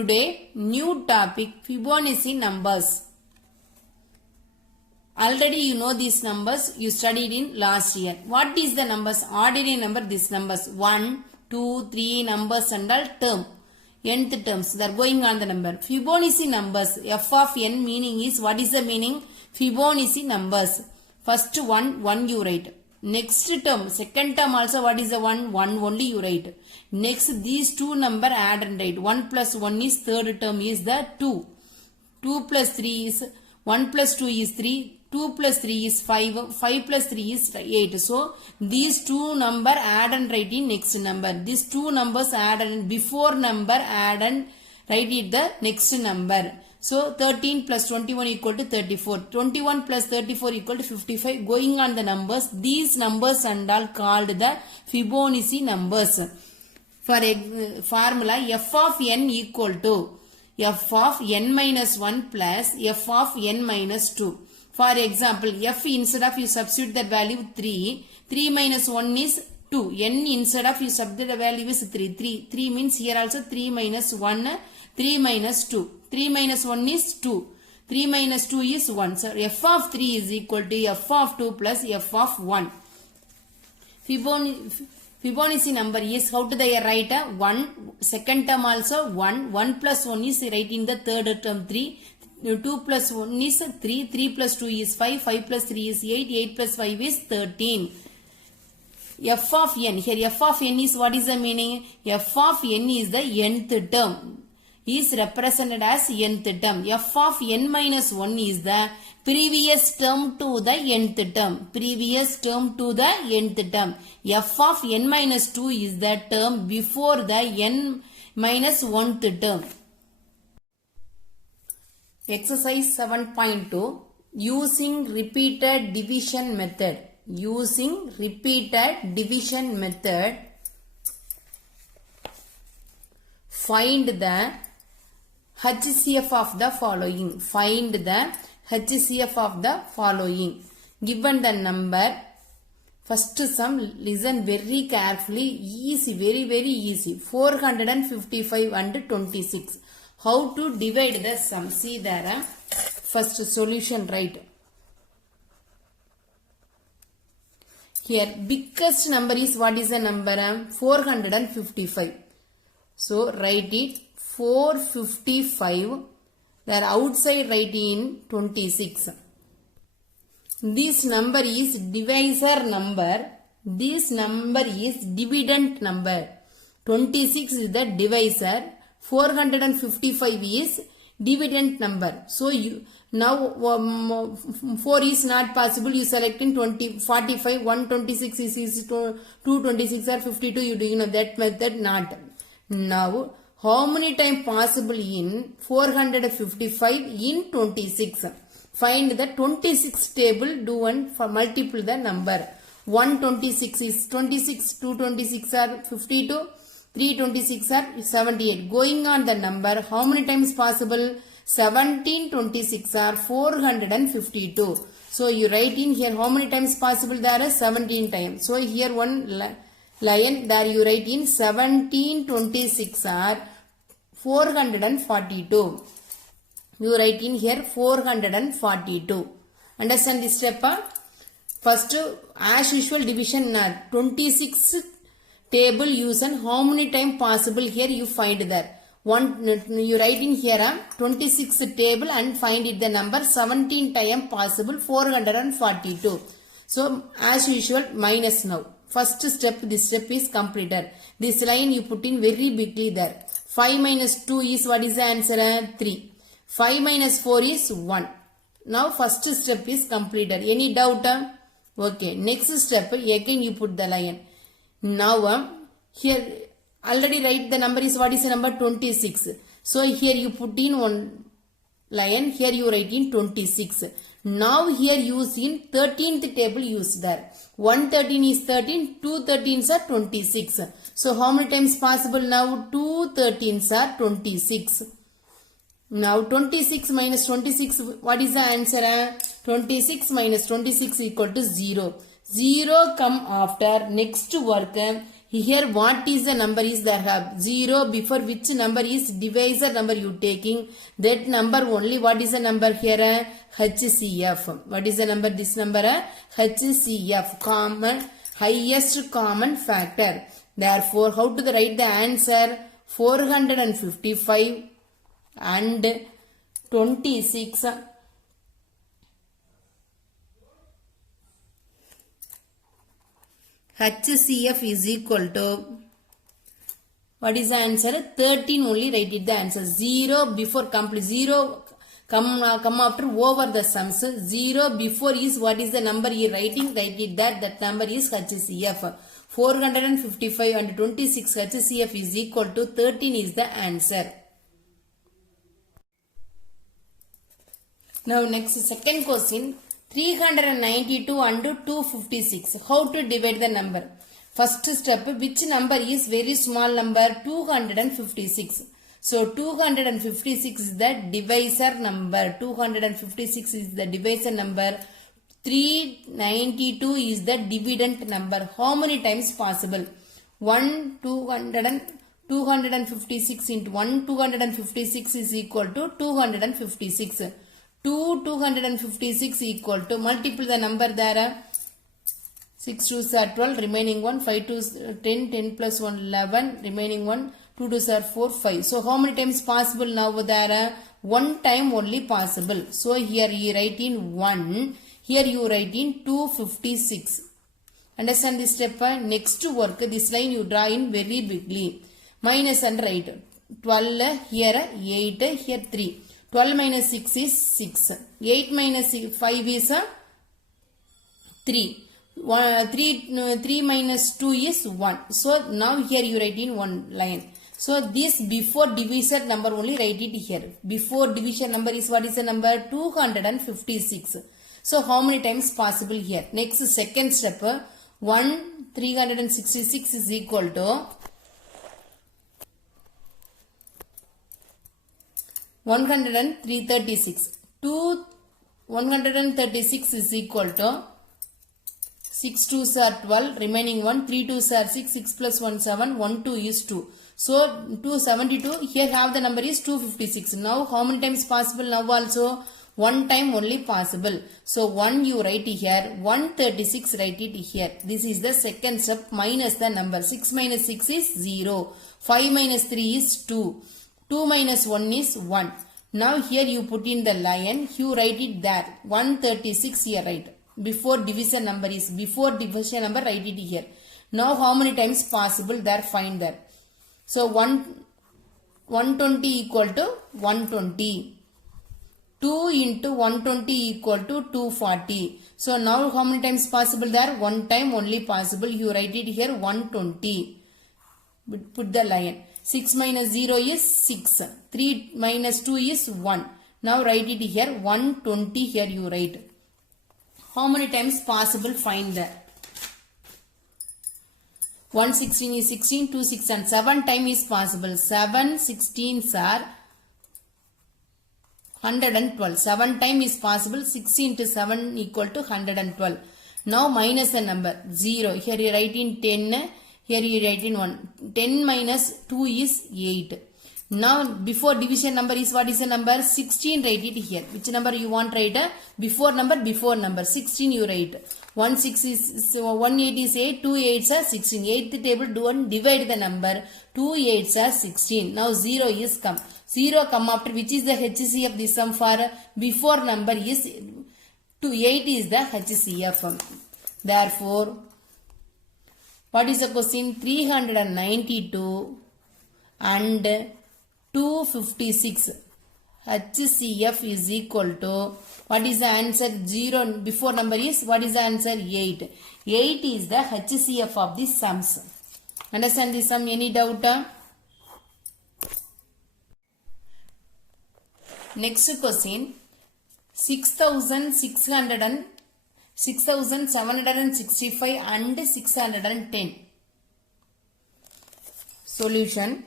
Today, new topic Fibonacci numbers. Already you know these numbers, you studied in last year. What is the numbers? Ordinary number, these numbers. 1, 2, 3 numbers and all term. Nth terms, they are going on the number. Fibonacci numbers, f of n meaning is, what is the meaning? Fibonacci numbers. First one you write. Next term, second term also, what is the one only you write. Next, these two number add and write. 1 plus 1 is, third term is the 2. 2 plus 3 is, 1 plus 2 is 3. 2 plus 3 is 5. 5 plus 3 is 8. So, these two number add and write in next number. These two numbers add and before number add and write it the next number. So, 13 plus 21 equal to 34. 21 plus 34 equal to 55. Going on the numbers, these numbers and all called the Fibonacci numbers. For formula, f of n equal to f of n minus 1 plus f of n minus 2. For example, f instead of you substitute the value 3, 3 minus 1 is 2. N instead of you substitute the value is 3. 3 means here also 3 minus 1, 3 minus 2. 3 minus 1 is 2. 3 minus 2 is 1. So, f of 3 is equal to f of 2 plus f of 1. Fibonacci number is, how to they write? 1, second term also 1. 1 plus 1 is right in the third term 3. 2 plus 1 is 3. 3 plus 2 is 5. 5 plus 3 is 8. 8 plus 5 is 13. F of n. Here f of n is, what is the meaning? F of n is the nth term. Is represented as nth term. F of n minus 1 is the previous term to the nth term. Previous term to the nth term. F of n minus 2 is the term before the n minus 1th term. Exercise 7.2. Using repeated division method. Using repeated division method, find the HCF of the following. Find the HCF of the following. Given the number, first sum, listen very carefully, easy, very easy. 455 and 26. How to divide the sum? See there, first solution write. Here, biggest number is, what is the number? 455. So, write it 455. There outside write in 26. This number is divisor number. This number is dividend number. 26 is the divisor. 455 is dividend number. So, you now 4 is not possible. You select in 45. 126 is 226 or 52. You do, you know, that method not. Now, how many times possible in 455 in 26? Find the 26 table, do and for multiple the number. 126 is 26, 226 are 52, 326 are 78. Going on the number, how many times possible? 1726 are 452. So, you write in here how many times possible? There are 17 times. So, here one line, there you write in 1726 are 442. You write in here 442. Understand this step? First, as usual division, 26 table use and how many times possible here you find there. You write in here 26 table and find it the number 17 times possible 442. So, as usual minus now. First step, this step is completed. This line you put in very bigly there. 5 minus 2 is, what is the answer? 3. 5 minus 4 is 1. Now first step is completed. Any doubt? Okay. Next step, again you put the line. Now here already write the number is, what is the number? 26. So here you put in one line. Here you write in 26. Now here use in 13th table use there. 113 is 13, 2 13s are 26. So how many times possible now? 2 13s are 26. Now 26 minus 26, what is the answer? 26 minus 26 equal to 0. 0 come after next work Here what is the number is there have 0 before which number is divisor number you taking, that number only. What is the number here? HCF. What is the number? This number HCF, common highest common factor. Therefore how to write the answer? 455 and 26. HCF is equal to, what is the answer? 13 only. Write it the answer. 0 before complete. 0 come after over the sums. 0 before is what is the number you writing? Write it that number is HCF. 455 and 26 HCF is equal to 13 is the answer. Now next second question. 392 and 256. How to divide the number? First step, which number is very small number? 256. So 256 is the divisor number. 256 is the divisor number. 392 is the dividend number. How many times possible? 256 into 256 is equal to 256. 256 equal to, multiply the number there. 6 2s are 12, remaining 1, 5 2s 10, 10 plus 1 11, remaining 1, 2 2s are 4, 5. So how many times possible now there? One time only possible. So here you write in 1, here you write in 256. Understand this step? Next work, this line you draw in very bigly. Minus and write 12, here 8, here 3. 12 minus 6 is 6. 8 minus 5 is 3. 3 minus 2 is 1. So now here you write in one line. So this before divisor number only write it here. Before division number is, what is the number? 256. So how many times possible here? Next second step, 366 is equal to 336. 136 is equal to 6 2s are 12, remaining 1, 3 2s are 6, 6 plus 1 7, 1 2 is 2. So 272, here have the number is 256. Now how many times possible now also? One time only possible. So 1 you write here, 136 write it here. This is the second step, minus the number. 6 minus 6 is 0. 5 minus 3 is 2. 2 minus 1 is 1. Now here you put in the line, you write it there. 136 here write. Before division number is, before division number write it here. Now how many times possible there? Find there. So 120 equal to 120. 2 into 120 equal to 240. So now how many times possible there? One time only possible. You write it here 120. Put the line. 6 minus 0 is 6. 3 minus 2 is 1. Now write it here 120 here you write. How many times possible? Find that. 116 is 16, 2 6 and 7 time is possible. 7 16s are 112. 7 time is possible. 6 into 7 equal to 112. Now minus the number 0. Here you write in 10. Here you write in 1. 10 minus 2 is 8. Now before division number is, what is the number? 16 write it here. Which number you want write? Before number, before number. 16 you write. 1 6 is, so 1 8 is 8. 2 8s are 16. 8th table do one divide the number. 2 8s are 16. Now 0 is come. 0 come after, which is the HCF this sum for? Before number is 2. 8 is the HCF. Therefore, what is the question? 392 and 256. HCF is equal to, what is the answer? 0 before number is, what is the answer? 8. 8 is the HCF of the sums. Understand this sum? Any doubt? Next question. 6,765 and 610. Solution.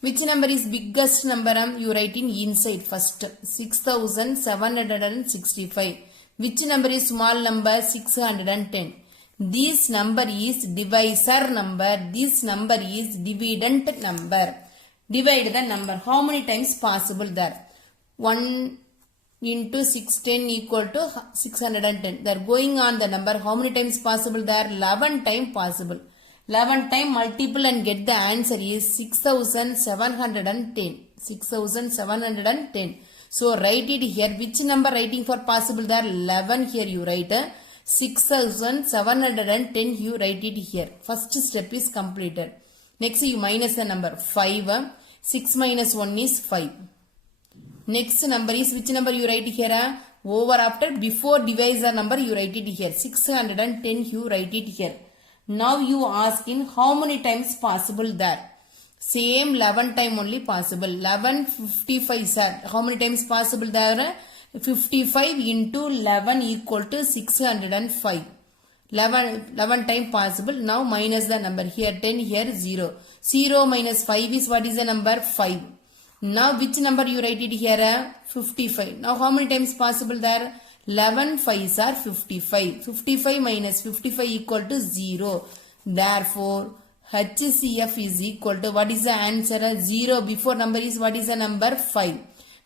Which number is biggest number? You write in inside first. 6,765. Which number is small number? 610. This number is divisor number. This number is dividend number. Divide the number. How many times possible there? 1 into 610 equal to 610. They are going on the number. How many times possible there? 11 times possible. 11 times multiple and get the answer is 6710. 6710. So write it here. Which number writing for possible there? 11 here you write. 6710 you write it here. First step is completed. Next you minus the number 5. 6 minus 1 is 5. Next number is which number you write here? Over after before divisor number you write it here. 610 you write it here. Now you ask in how many times possible there? Same 11 time only possible. 1155 sir. How many times possible there? 55 into 11 equal to 605. 11 time possible. Now minus the number. Here 10, here 0. 0 minus 5 is what is the number? 5. Now which number you write it here? 55. Now how many times possible there? 11 5s are 55. 55 minus 55 equal to 0. Therefore, HCF is equal to what is the answer? 0 before number is what is the number? 5.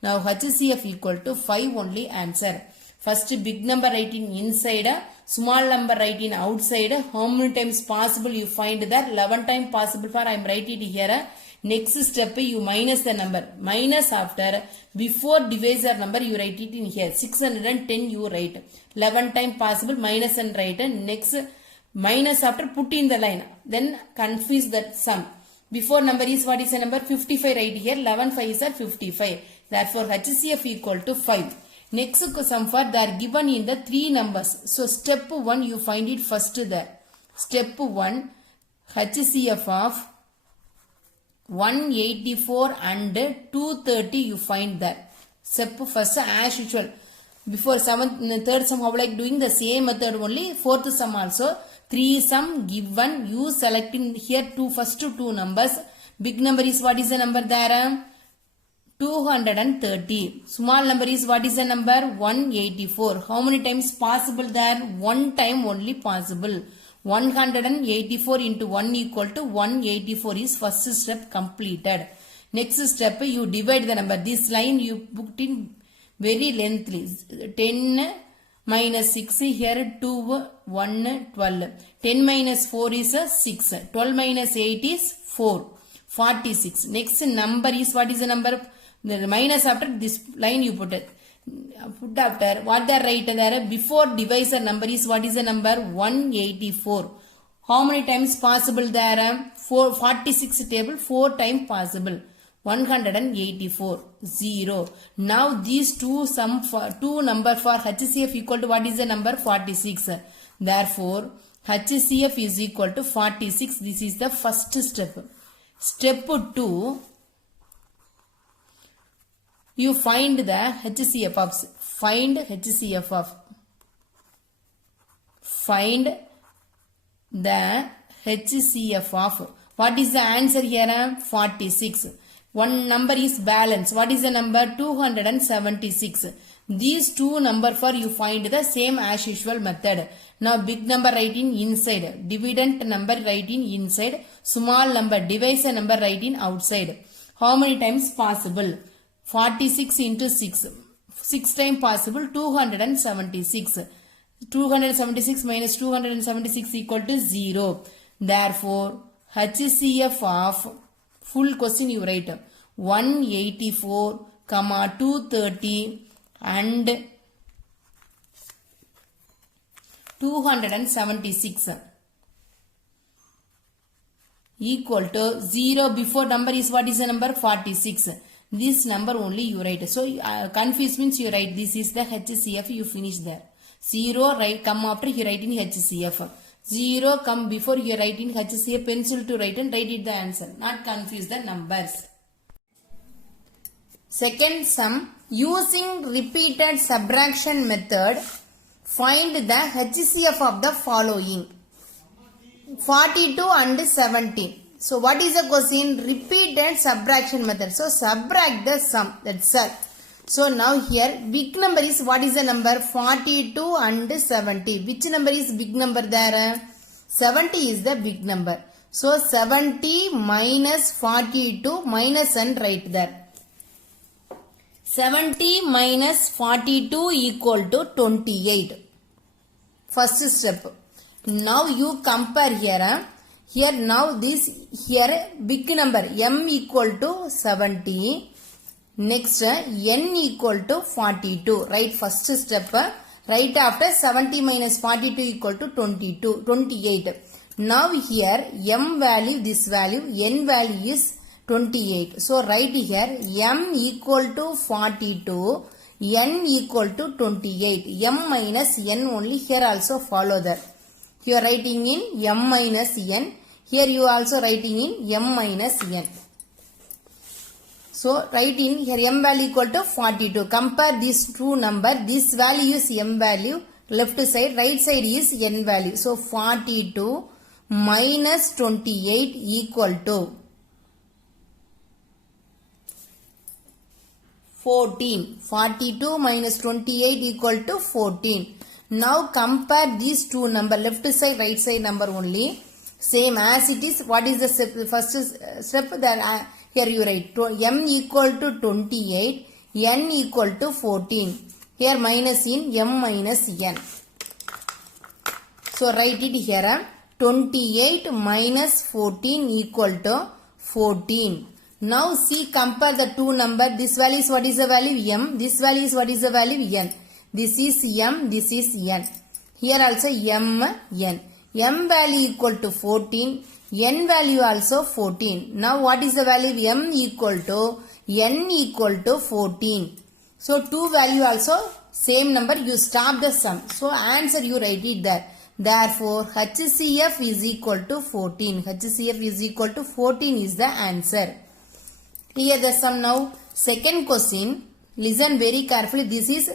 Now HCF equal to 5 only answer. First big number writing inside, small number writing outside. How many times possible you find that? 11 times possible for I am writing it here. Next step you minus the number. Minus after before divisor number you write it in here. 610 you write. 11 times possible minus and write. Next minus after put in the line. Then confuse that sum. Before number is what is the number? 55 right here. 11 5s are 55. Therefore HCF equal to 5. Next sum for they are given in the 3 numbers. So step 1 you find it first there. Step 1 HCF of 184 and 230 you find that. Step first as usual. Before third sum how like doing the same method only. Fourth sum also. 3 sum given. You selecting here first two numbers. Big number is what is the number there? 230. Small number is what is the number? 184. How many times possible there? 1 time only possible. 184 into 1 equal to 184 is first step completed. Next step you divide the number. This line you put in very lengthy. 10 minus 6 here 2 1 12. 10 minus 4 is 6. 12 minus 8 is 4. 46. Next number is what is the number? The minus after this line you put it. Put after what they write there before divisor number is what is the number? 184. How many times possible there? 46 table 4 times possible. 184 0. Now these two number for HCF equal to what is the number? 46. Therefore HCF is equal to 46. This is the first step. Step 2. You find the HCF of. Find HCF of. Find the HCF of. What is the answer here? 46. One number is balance. What is the number? 276. These two number for you find the same as usual method. Now big number writing inside. Dividend number writing inside. Small number divisor number writing outside. How many times possible? 46 into 6. 6 times possible. 276. 276 minus 276 equal to 0. Therefore, HCF of full question you write 184, 230 and 276 equal to 0 before number is what is the number? 46. This number only you write. So confuse means you write this is the HCF, you finish there. 0 right come after you write in HCF. 0 come before you write in HCF, pencil to write and write it the answer. Not confuse the numbers. Second sum, using repeated subtraction method, find the HCF of the following. 42 and 17. So what is the question? Repeated subtraction method. So subtract the sum. That's all. So now here big number is, what is the number? 42 and 70. Which number is big number there? 70 is the big number. So 70 minus 42, minus and write there. 70 minus 42 equal to 28. First step. Now you compare here. Here now this here big number m equal to 70. Next n equal to 42. Right, first step. Right after 70 minus 42 equal to 28. Now here m value, this value, n value is 28. So write here m equal to 42, n equal to 28. M minus n only here also follow that. You are writing in m minus n. Here you are also writing in m minus n. So write in here m value equal to 42. Compare these two number. This value is m value. Left side, right side is n value. So 42 minus 28 equal to 14. 42 minus 28 equal to 14. Now compare these two number, left side, right side number only. Same as it is. What is the step? First step that here you write m equal to 28, n equal to 14. Here minus in m minus n. So write it here. 28 minus 14 equal to 14. Now see, compare the two number. This value is, what is the value? M. This value is, what is the value? N. This is m, this is n. Here also m, n. M value equal to 14, n value also 14. Now what is the value? M equal to n equal to 14. So two value also same number, you stop the sum. So answer you write it there. Therefore HCF is equal to 14. HCF is equal to 14 is the answer. Clear the sum now? Second question, listen very carefully. This is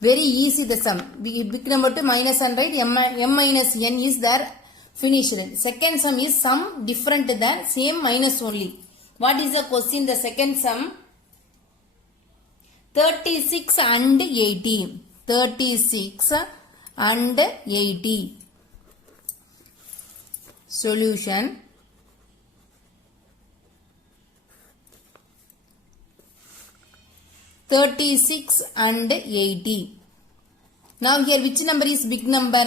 very easy, the sum. Big number to minus and write m minus n is there, finished. Second sum is sum different than same minus only. What is the question? The second sum 36 and 80. 36 and 80. Solution. (36 and 80). Now here which number is big number?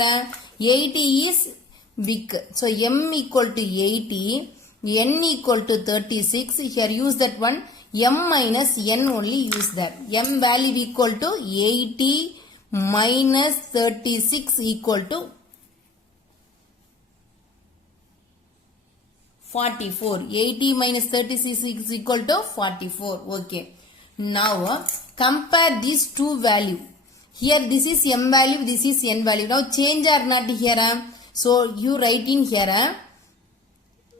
80 is big. So m equal to 80, n equal to 36. Here use that one. M minus n only use that. M value equal to 80 minus 36 equal to 44. 80 minus 36 is equal to 44. Okay. Now compare these two value. Here this is m value, this is n value. Now change or not here. So you write in here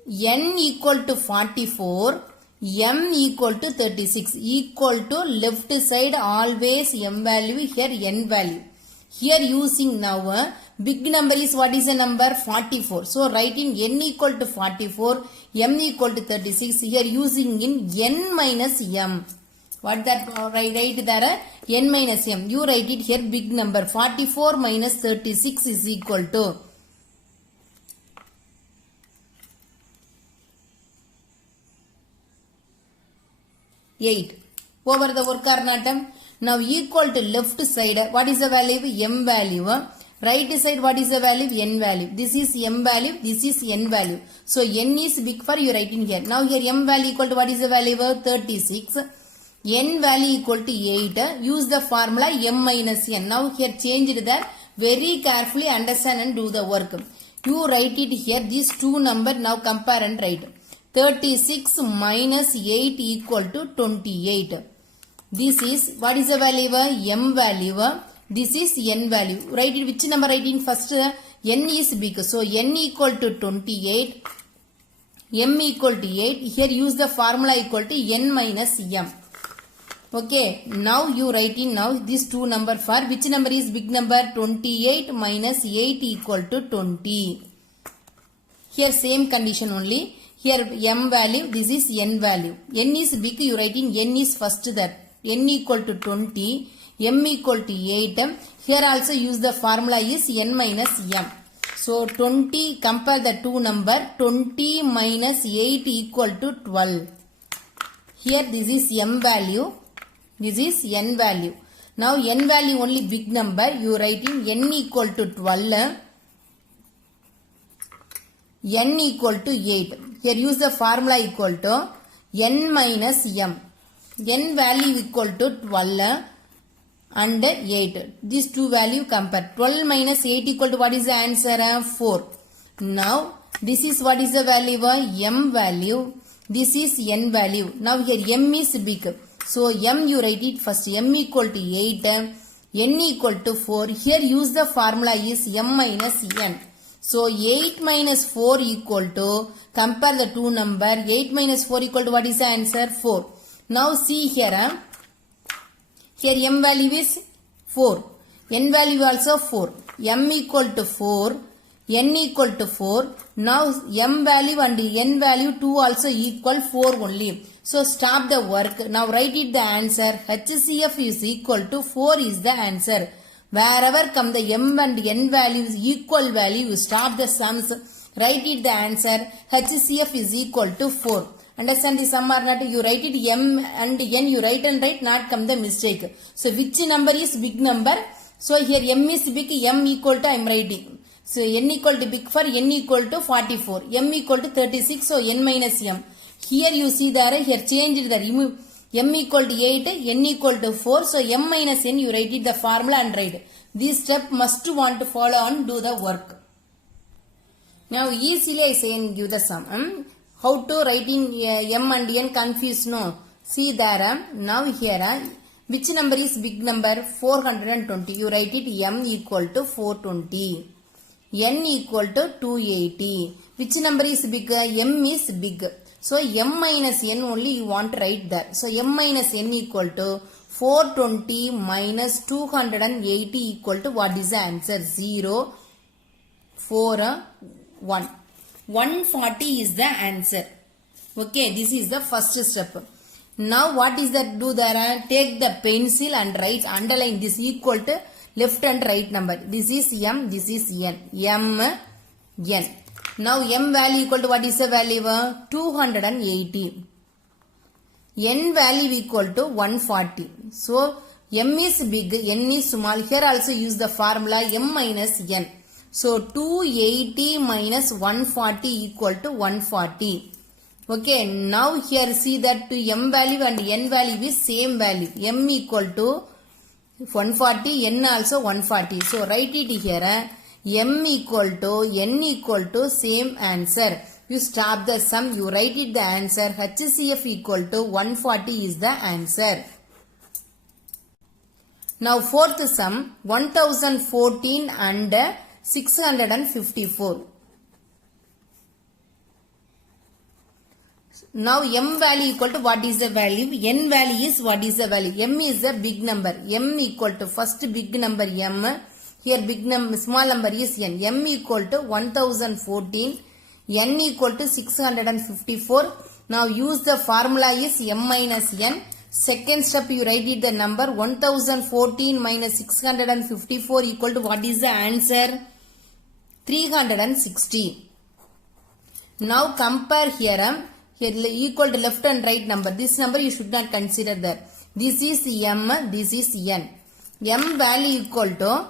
n equal to 44, m equal to 36, equal to left side always m value, here n value. Here using now big number is, what is the number? 44. So write in n equal to 44, m equal to 36. Here using in n minus m. What that write there? N minus m. You write it here big number. 44 minus 36 is equal to 8. Over the work or not? Now equal to left side. What is the value? M value. Right side, what is the value? N value. This is m value. This is n value. So n is big for you write in here. Now here m value equal to, what is the value? 36. N value equal to 8. Use the formula m minus n. Now here change it there. Very carefully understand and do the work. You write it here. These two number now compare and write. 36 minus 8 equal to 28. This is, what is the value? M value. This is n value. Write it. Which number write in first? N is big. So n equal to 28. M equal to 8. Here use the formula equal to n minus m. Okay. Now you write in now these two number for which number is big number? 28 minus 8 equal to 20. Here same condition only. Here m value, this is n value. N is big, you write in n is first that. n equal to 20, m equal to 8. Here also use the formula is n minus m. So 20, compare the two number, 20 minus 8 equal to 12. Here this is m value, this is n value. Now n value only big number, you write in n equal to 12, n equal to 8. Here use the formula equal to n minus m. n value equal to 12 and 8. These two value compare. 12 minus 8 equal to what is the answer? 4. Now this is what is the value? M value. This is n value. Now here m is big. So m you write it first. m equal to 8. n equal to 4. Here use the formula is m minus n. So 8 minus 4 equal to, compare the two number, 8 minus 4 equal to what is the answer? 4. Now see here, here m value is 4, n value also 4, m equal to 4, n equal to 4. Now m value and n value 2 also equal 4 only. So stop the work. Now write it the answer. HCF is equal to 4 is the answer. Wherever come the m and n values equal value, you stop the sums, write it the answer. HCF is equal to 4. Understand the sum or not? You write it m and n, you write and write, not come the mistake. So which number is big number? So here m is big, m equal to I am writing. So n equal to big for n equal to 44, m equal to 36, so n minus m. Here you see there, here change it, remove m equal to 8, n equal to 4, so m minus n you write it the formula and write. This step must want to follow and do the work. Now easily I say and give the sum. How to writing m and n confused? No. See there, now here, which number is big number? 420. You write it m equal to 420. n equal to 280. Which number is big? M is big. So m minus n only you want to write there. So m minus n equal to 420 minus 280 equal to what is the answer? 0, 4, 1. 140 is the answer. Okay, this is the first step. Now what is that do there? Take the pencil and write, underline this equal to left and right number. This is m, this is n. m, n. Now m value equal to what is the value? 280. n value equal to 140. So m is big, n is small. Here also use the formula m minus n. So 280 minus 140 equal to 140. Okay, now here see that to m value and n value is same value. m equal to 140, n also 140. So write it here. m equal to n equal to same answer. You stop the sum, you write it the answer. HCF equal to 140 is the answer. Now fourth sum, 1014 and 654. Now m value equal to what is the value? N value is what is the value? M is a big number. M equal to first big number m. Here big number, small number is n. m equal to 1014. n equal to 654. Now use the formula is m minus n. Second step you write it the number 1014 minus 654 equal to what is the answer? 360. Now compare here. Here equal to left and right number. This number you should not consider there. This is m, this is n. m value equal to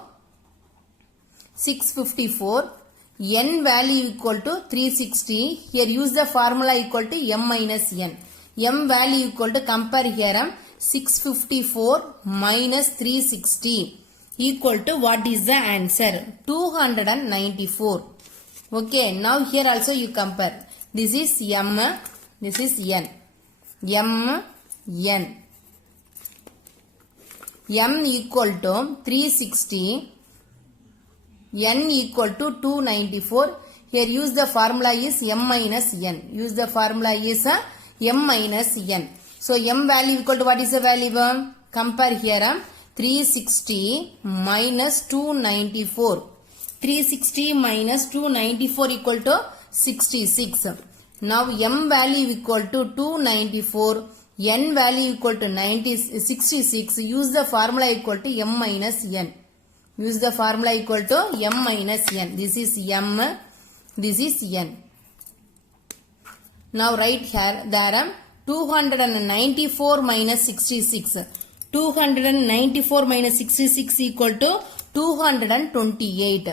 654. n value equal to 360. Here use the formula equal to m minus n. m value equal to, compare here, 654 minus 360 equal to what is the answer? 294. Okay, now here also you compare. This is m, this is n. m, n. m equal to 360. n equal to 294. Here use the formula is m minus n. Use the formula is m minus n. So m value equal to what is the value? Compare here. 360 minus 294. 360 minus 294 equal to 66. Now m value equal to 294. n value equal to 66, use the formula equal to m minus n. Use the formula equal to m minus n. This is m, this is n. Now write here, there are 294 minus 66. 294 minus 66 equal to 228.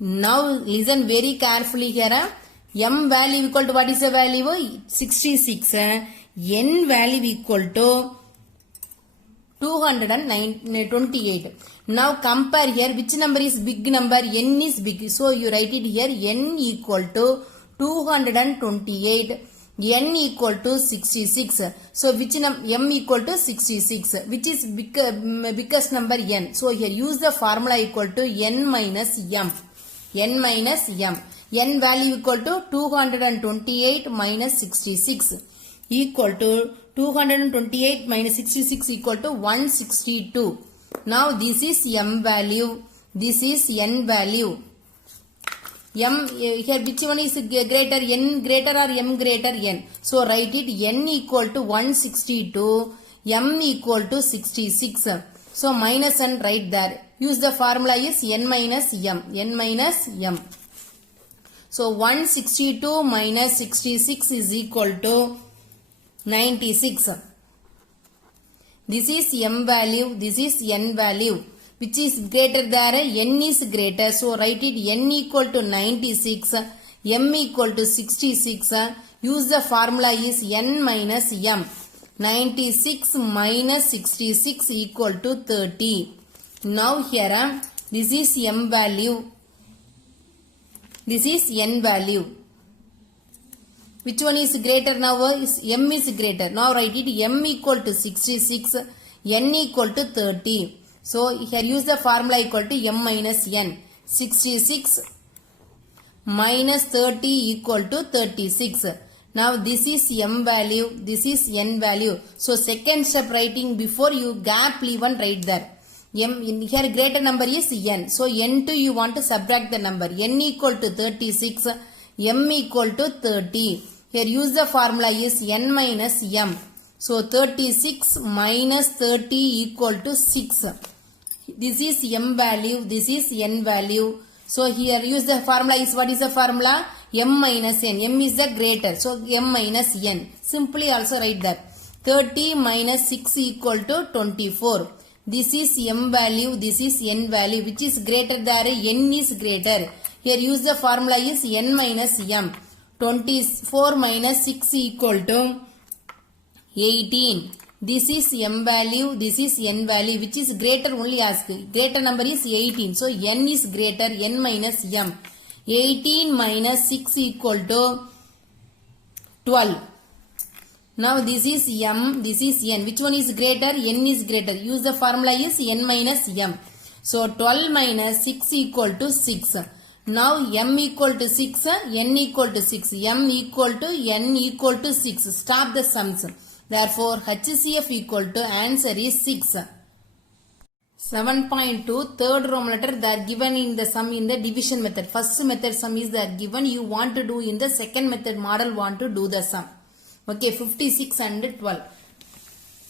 Now listen very carefully here. M value equal to what is the value? 66. N value equal to 228. Now compare here which number is big number. N is big. So you write it here. N equal to 228. N equal to 66. So which m equal to 66. Which is biggest number n. So here use the formula equal to n minus m. N minus m. N value equal to 228 minus 66 equal to 228 minus 66 equal to 162. Now this is m value. This is n value. M here which one is greater, n greater or m greater n? So write it n equal to 162, m equal to 66. So minus n right there. Use the formula is n minus m. N minus m. So 162 minus 66 is equal to 96. This is m value. This is n value. Which is greater there? N is greater. So write it n equal to 96. M equal to 66. Use the formula is n minus m. 96 minus 66 equal to 30. Now here this is m value. This is n value. Which one is greater now? M is greater. Now write it m equal to 66. N equal to 30. So here use the formula equal to m minus n. 66 minus 30 equal to 36. Now this is m value. This is n value. So second step writing before you gap leave one right there. M here greater number is n. So n2 you want to subtract the number. N equal to 36. M equal to 30. Here use the formula is n minus m. So 36 minus 30 equal to 6. This is m value. This is n value. So here use the formula is what is the formula? M minus n. M is the greater. So m minus n. Simply also write that. 30 minus 6 equal to 24. This is m value. This is n value. Which is greater there? N is greater. Here use the formula is n minus m. 24 minus 6 equal to 18. This is m value. This is n value. Which is greater only ask. Greater number is 18. So n is greater. N minus m. 18 minus 6 equal to 12. Now this is m. This is n. Which one is greater? N is greater. Use the formula is n minus m. So 12 minus 6 equal to 6. Now m equal to 6. N equal to 6. M equal to n equal to 6. Stop the sums. Therefore, HCF equal to answer is 6. 7.2 third Roman letter they are given in the sum in the division method. First method sum is they are given. You want to do in the second method model want to do the sum. Okay, 56 and 12.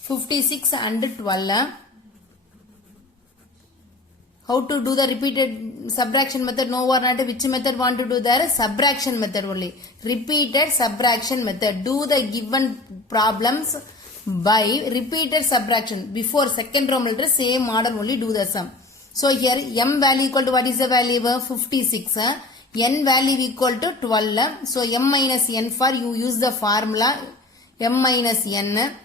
56 and 12. How to do the repeated subtraction method? No or not. Which method want to do there? Subtraction method only. Repeated subtraction method. Do the given problems by repeated subtraction. Before second Roman letter same model only do the sum. So here m value equal to what is the value? 56. N value equal to 12. So m minus n for you use the formula m minus n.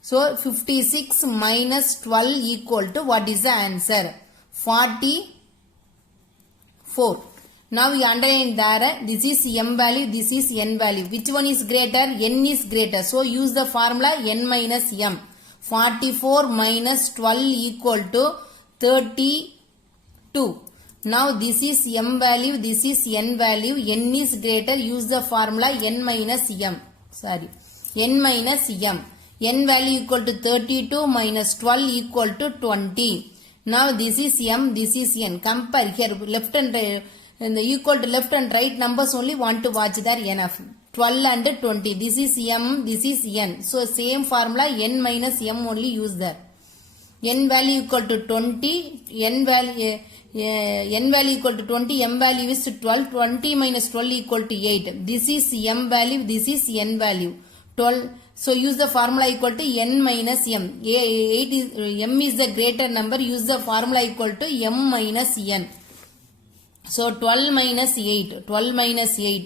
So 56 minus 12 equal to what is the answer? 44. Now we underline there. This is m value. This is n value. Which one is greater? N is greater. So use the formula n minus m. 44 minus 12 equal to 32. Now this is m value. This is n value. N is greater. Use the formula n minus m. Sorry. N minus m. N value equal to 32 minus 12 equal to 20. Now this is m, this is n. Compare here left and right, and the equal to left and right numbers only want to watch there enough. 12 and 20. This is m, this is n. So same formula n minus m only use there. N value equal to 20, n value equal to 20, m value is 12, 20 minus 12 equal to 8. This is m value, this is n value. 12. So use the formula equal to n minus m. 8 is, m is the greater number, use the formula equal to m minus n. So 12 minus 8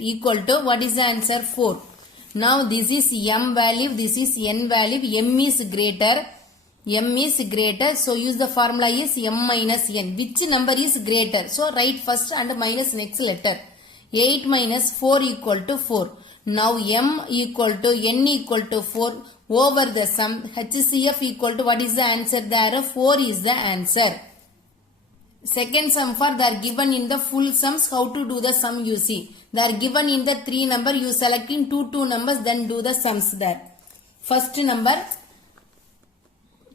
equal to, what is the answer? 4. Now this is m value, this is n value, m is greater, so use the formula is m minus n. Which number is greater? So write first and minus next letter. 8 minus 4 equal to 4. Now m equal to n equal to 4 over the sum. HCF equal to, what is the answer there? 4 is the answer. Second sum for they are given in the full sums. How to do the sum you see. They are given in the 3 number. You select in 2 numbers, then do the sums there. First number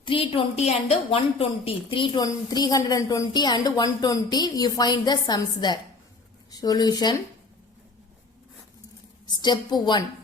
320 and 120. 320 and 120. You find the sums there. Solution. Step 1.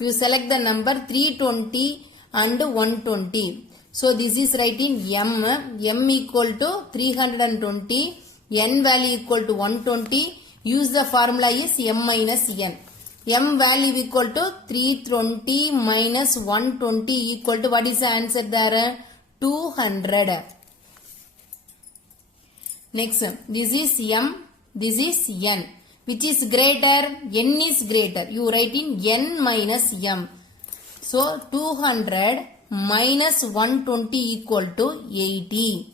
You select the number 320 and 120. So this is writing m equal to 320, n value equal to 120. Use the formula is m minus n. M value equal to 320 minus 120 equal to, what is the answer there? 200. Next, this is m, this is n. Which is greater? N is greater. You write in n minus m. So 200 minus 120 equal to 80.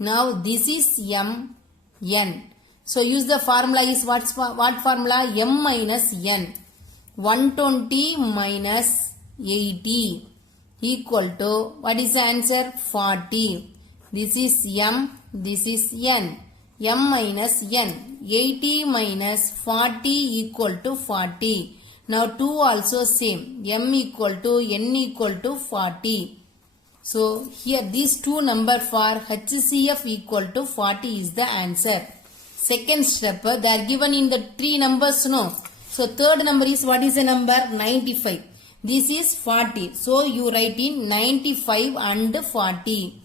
Now this is m, n. So use the formula is what formula? M minus n. 120 minus 80 equal to, what is the answer? 40. This is m, this is n. M minus n. 80 minus 40 equal to 40. Now 2 also same. M equal to n equal to 40. So here these 2 number for HCF equal to 40 is the answer. Second step, they are given in the 3 numbers, no. So third number is, what is the number? 95. This is 40. So you write in 95 and 40.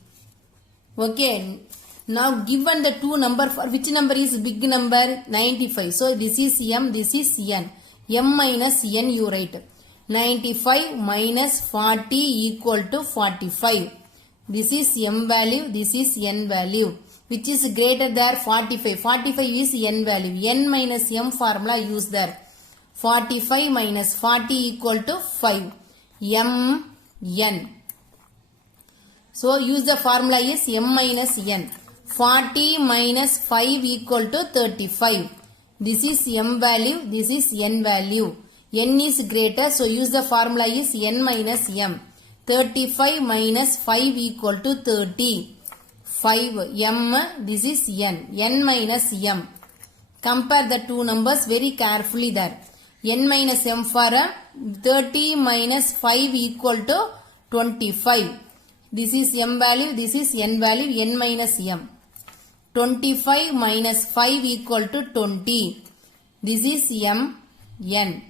Okay. Now given the 2 number, for which number is big number? 95. So this is m, this is n. M minus n you write. 95 minus 40 equal to 45. This is m value, this is n value. Which is greater there? 45. 45 is n value. N minus m formula use there. 45 minus 40 equal to 5. M, n. So use the formula is m minus n. 40 minus 5 equal to 35. This is m value, this is n value. N is greater, so use the formula is n minus m. 35 minus 5 equal to 30. 5 m, this is n. N minus m. Compare the 2 numbers very carefully there. N minus m for 30 minus 5 equal to 25. This is m value, this is n value, n minus m. 25 minus 5 equal to 20. This is m, n.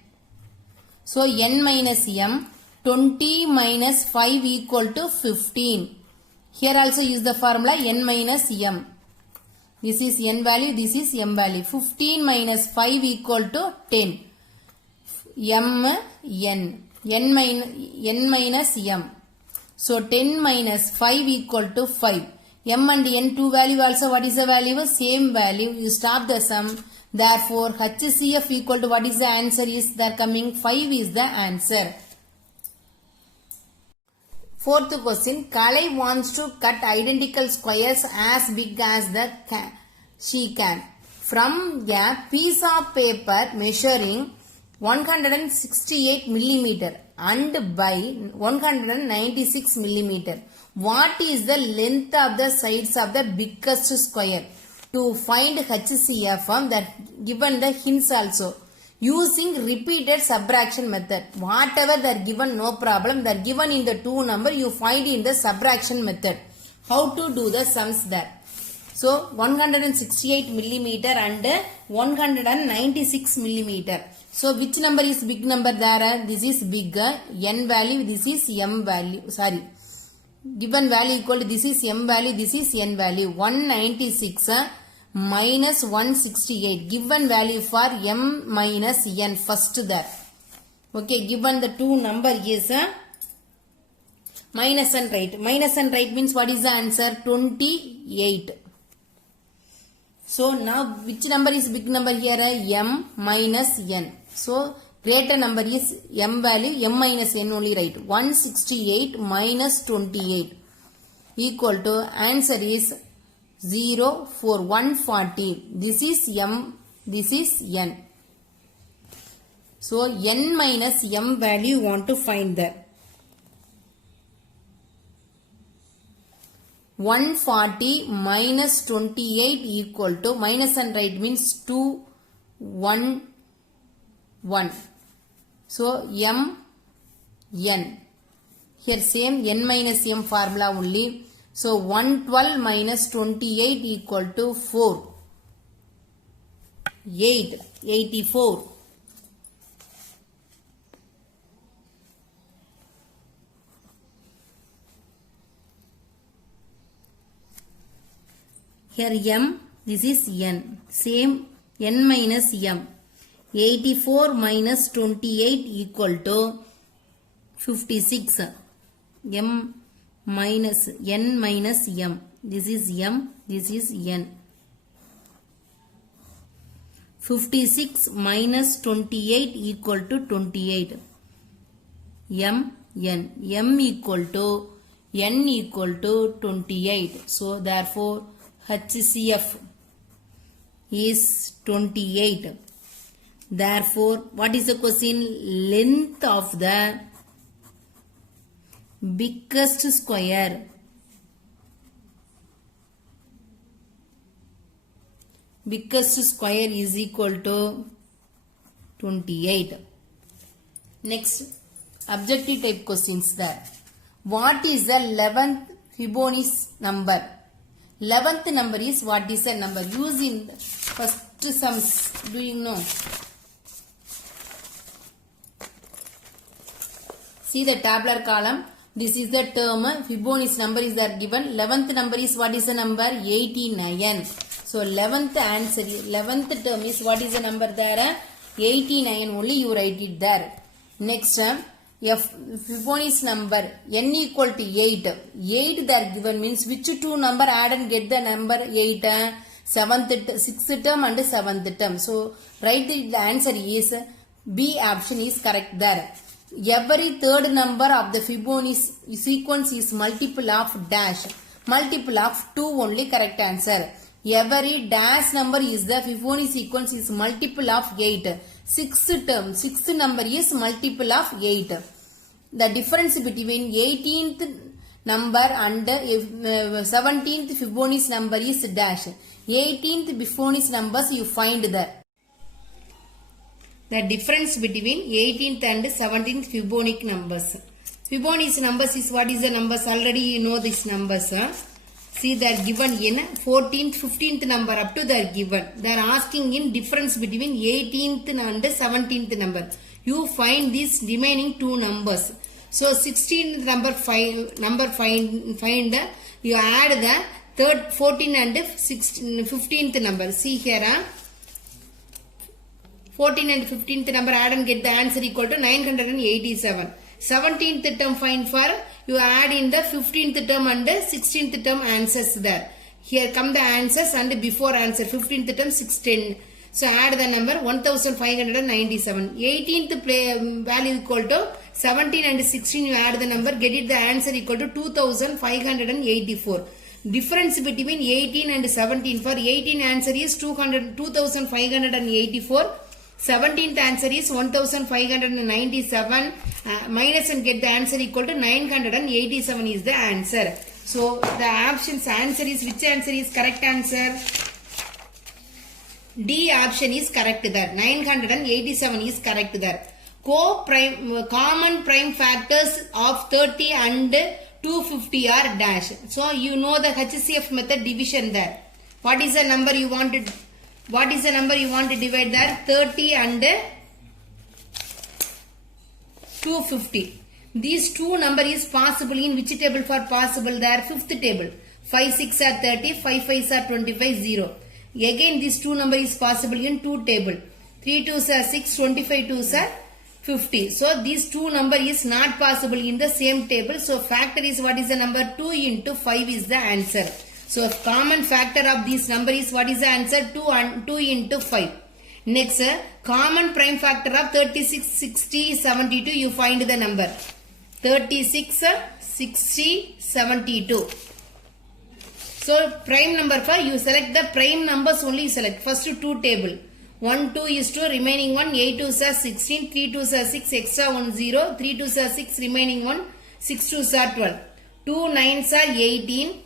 So n minus m. 20 minus 5 equal to 15. Here also use the formula n minus m. This is n value, this is m value. 15 minus 5 equal to 10. M, n. N minus m. So 10 minus 5 equal to 5. M and n 2 value also, what is the value? Same value. You stop the sum. Therefore, HCF equal to, what is the answer is there coming? 5 is the answer. Fourth question. Kalai wants to cut identical squares as big as she can. From a piece of paper measuring 168 millimeter and by 196 millimeter. What is the length of the sides of the biggest square? To find HCF, that given the hints also. Using repeated subtraction method. Whatever they are given, no problem. They are given in the 2 number, you find in the subtraction method. How to do the sums there? So 168 millimeter and 196 millimeter. So which number is big number there? This is big n value, this is m value, sorry. Given value equal to this is m value, this is n value. 196 minus 168. Given value for m minus n first there. Okay, given the two number is minus and right. Minus and right means what is the answer? 28. So now which number is big number here? M minus n. So greater number is m value, m minus n only right. 168 minus 28 equal to answer is 0, 4, 140. This is m, this is n. So n minus m value you want to find there. 140 minus 28 equal to, minus and right means 2, 1, 1. So m, n. Here same n minus m formula only. So 112 minus 28 equal to 4. 8, 84. Here m, this is n. Same n minus m. 84 minus 28 equal to 56. M minus n minus m. This is m, this is n. 56 minus 28 equal to 28. M, n. M equal to n equal to 28. So therefore HCF is 28. Therefore, what is the question? Length of the biggest square. Biggest square is equal to 28. Next, objective type questions there. What is the 11th Fibonacci number? 11th number is what is the number? Using first sums. Do you know? See the tabular column. This is the term. Fibonacci number is there given. 11th number is what is the number? 89. So 11th answer, 11th term is what is the number there? 89 only you write it there. Next, Fibonacci number n equal to 8. 8 there given means which two number add and get the number 8? 6th term and 7th term. So write the answer is B option is correct there. Every third number of the Fibonacci sequence is multiple of dash. Multiple of 2 only correct answer. Every dash number is the Fibonacci sequence is multiple of 8. Sixth term, sixth number is multiple of 8. The difference between 18th number and 17th Fibonacci number is dash. 18th Fibonacci numbers you find there. The difference between 18th and 17th Fibonacci numbers. Fibonacci numbers is what is the numbers? Already you know these numbers. See, they are given in 14th, 15th number up to they are given. They are asking in difference between 18th and 17th number. You find these remaining two numbers. So 16th number find you add the third 14 and 15th number. See here. 14 and 15th number add and get the answer equal to 987. 17th term find for you add in the 15th term and 16th term answers there. Here come the answers and before answer 15th term 16. So add the number 1597. 18th value equal to 17 and 16 you add the number, get it the answer equal to 2584. Difference between 18 and 17 for 18 answer is 2584. 17th answer is 1597 minus and get the answer equal to 987 is the answer. So the options answer is, which answer is correct answer? D option is correct there. 987 is correct there. Common prime factors of 30 and 250 are dash. So you know the HCF method division there. What is the number you want to divide there? 30 and 250. These two number is possible in which table for possible? There, fifth table. 5 6 are 30, 5 5 are 25, 0. Again this two number is possible in two table. 3 2s are 6, 25 2s are 50. So these two number is not possible in the same table. So factor is what is the number? 2 into 5 is the answer. So common factor of this number is what is the answer? 2 into 5. Next, common prime factor of 36, 60, 72. You find the number. 36, 60, 72. So prime number for you select the prime numbers only. You select first two table. 1 2 is 2, remaining 1, 8 2s are 16, 3 2s are 6, extra 1 0, 3 2s are 6, remaining 1, 6 2s are 12, 2 9s are 18,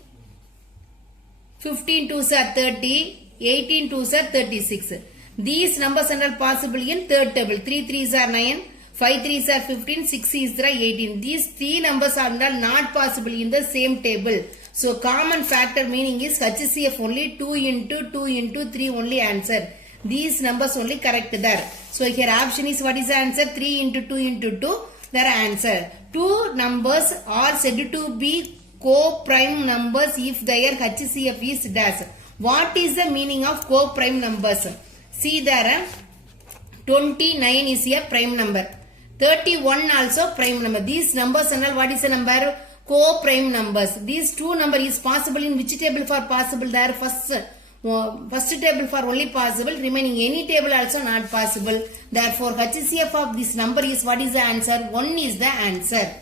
15 2s are 30, 18 2s are 36. These numbers are all possible in third table. 3 3s are 9, 5 3s are 15, 6 is 18. These three numbers are not possible in the same table. So common factor meaning is HCF only 2 into 3 only answer. These numbers only correct there. So here option is what is the answer? 3 into 2 into 2 their answer. Two numbers are said to be co-prime numbers if their HCF is dash. What is the meaning of co-prime numbers? See there 29 is a prime number. 31 also prime number. These numbers and all what is the number? Co-prime numbers. These two number is possible in which table for possible? There first table for only possible, remaining any table also not possible. Therefore HCF of this number is what is the answer? 1 is the answer.